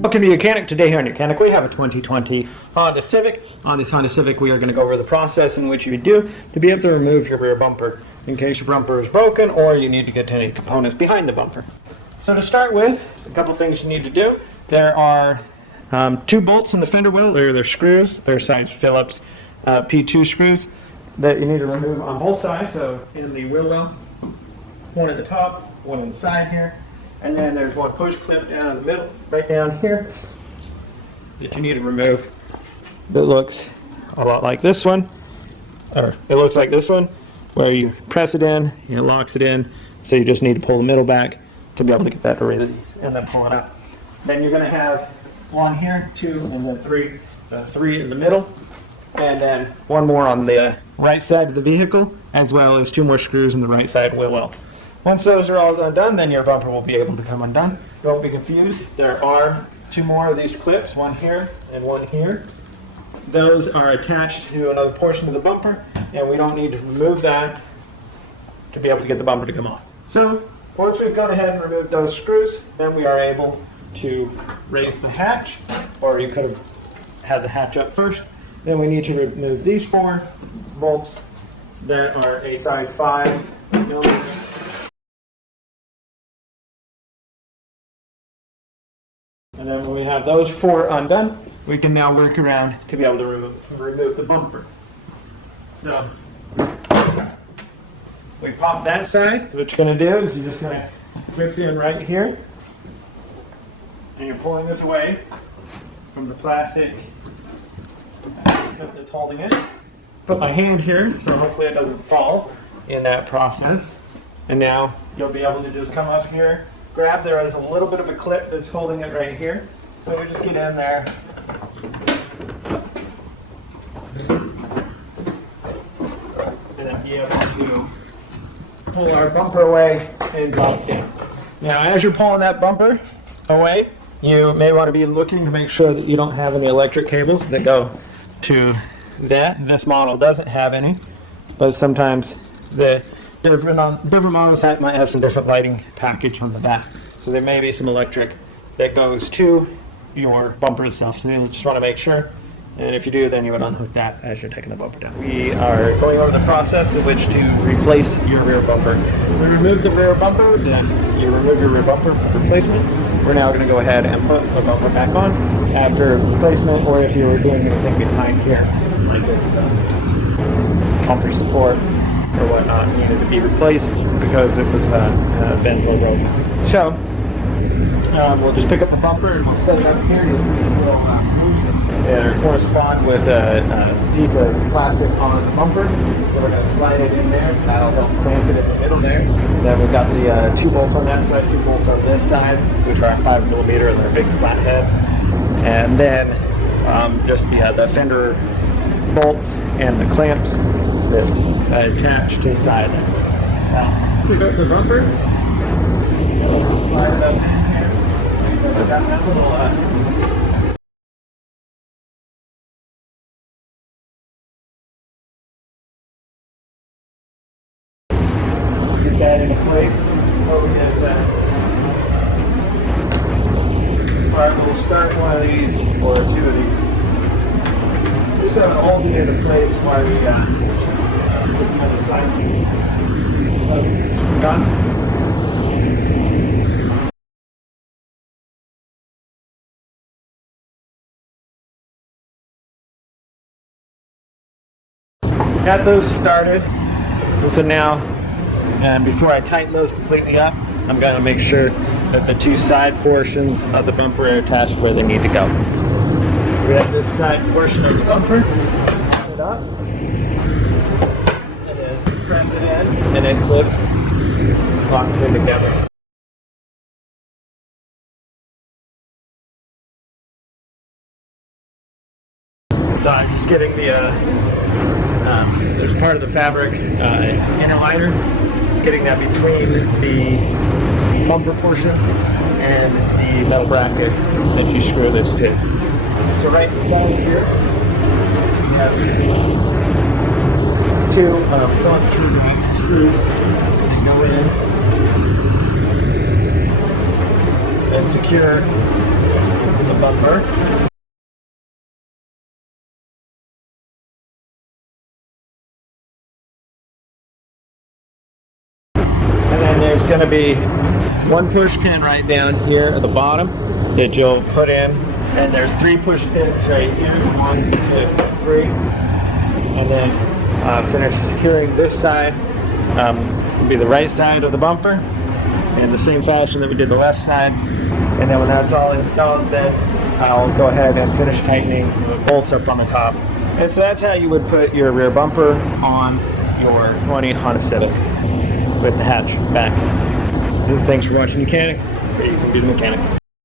Welcome to YOUCANIC. Today here on YOUCANIC we have a 2020 Honda Civic. On this Honda Civic we are going to go over the process in which you would do to be able to remove your rear bumper in case your bumper is broken or you need to get to any components behind the bumper. So to start with, a couple things you need to do. There are 2 bolts in the fender well. They're screws. They're size Phillips P2 screws that you need to remove on both sides. So in the wheel well, one at the top, one on the side here. And then there's one push clip down in the middle, right down here, that you need to remove. That looks a lot like this one, or it looks like this one, where you press it in, it locks it in, so you just need to pull the middle back to be able to get that to release, and then pull it out. Then you're going to have one here, 2, and then 3, 3 in the middle, and then one more on the right side of the vehicle, as well as 2 more screws in the right side wheel well. Once those are all undone, then your bumper will be able to come undone. Don't be confused. There are 2 more of these clips, one here and one here. Those are attached to another portion of the bumper, and we don't need to remove that to be able to get the bumper to come off. So once we've gone ahead and removed those screws, then we are able to raise the hatch, or you could have had the hatch up first. Then we need to remove these 4 bolts that are a size 5 millimeter. And then when we have those 4 undone, we can now work around to be able to remove the bumper. So we pop that side. So what you're going to do is you're just going to grip in right here. And you're pulling this away from the plastic that's holding it. Put my hand here, so hopefully it doesn't fall in that process. And now you'll be able to just come up here. Grab, there is a little bit of a clip that's holding it right here. So we just get in there. And then be able to pull our bumper away and drop it down. Now as you're pulling that bumper away, you may want to be looking to make sure that you don't have any electric cables that go to that. This model doesn't have any, but sometimes the different models might have some different lighting package on the back. So there may be some electric that goes to your bumper itself. So you just want to make sure. And if you do, then you would unhook that as you're taking the bumper down. We are going over the process in which to replace your rear bumper. We removed the rear bumper, then you remove your rear bumper for replacement. We're now going to go ahead and put the bumper back on after replacement, or if you were doing anything behind here, like this bumper support or whatnot, needed to be replaced because it was bent or broken. So we'll just pick up the bumper and we'll set it up here. You'll see these little grooves that correspond with a piece of plastic on the bumper. So we're going to slide it in there. That'll help clamp it in the middle there. Then we've got the 2 bolts on that side, 2 bolts on this side, which are 5 millimeter and they're a big flathead. And then just the fender bolts and the clamps that attach to the side. Now, pick up the bumper. We'll slide it up in here. So we've got that little get that into place before we get that. Alright, we'll start one of these or 2 of these. Just have it all into place while we put the other side. So, done. Got those started. And so now, before I tighten those completely up, I'm going to make sure that the 2 side portions of the bumper are attached where they need to go. We have this side portion of the bumper. Pop it up. And just press it in, and it clips. Just locks in together. So I'm just getting the there's part of the fabric inner liner. It's getting that between the bumper portion and the metal bracket that you screw this to. So right inside here, we have 2 front screws that go in and secure the bumper. And then there's going to be one push pin right down here at the bottom that you'll put in. And there's 3 push pins right here, 1, 2, 3. And then finish securing this side. Will be the right side of the bumper in the same fashion that we did the left side. And then when that's all installed, then I'll go ahead and finish tightening the bolts up on the top. And so that's how you would put your rear bumper on your 20 Honda Civic with the hatchback. Thanks for watching YOUCANIC. You can be the mechanic.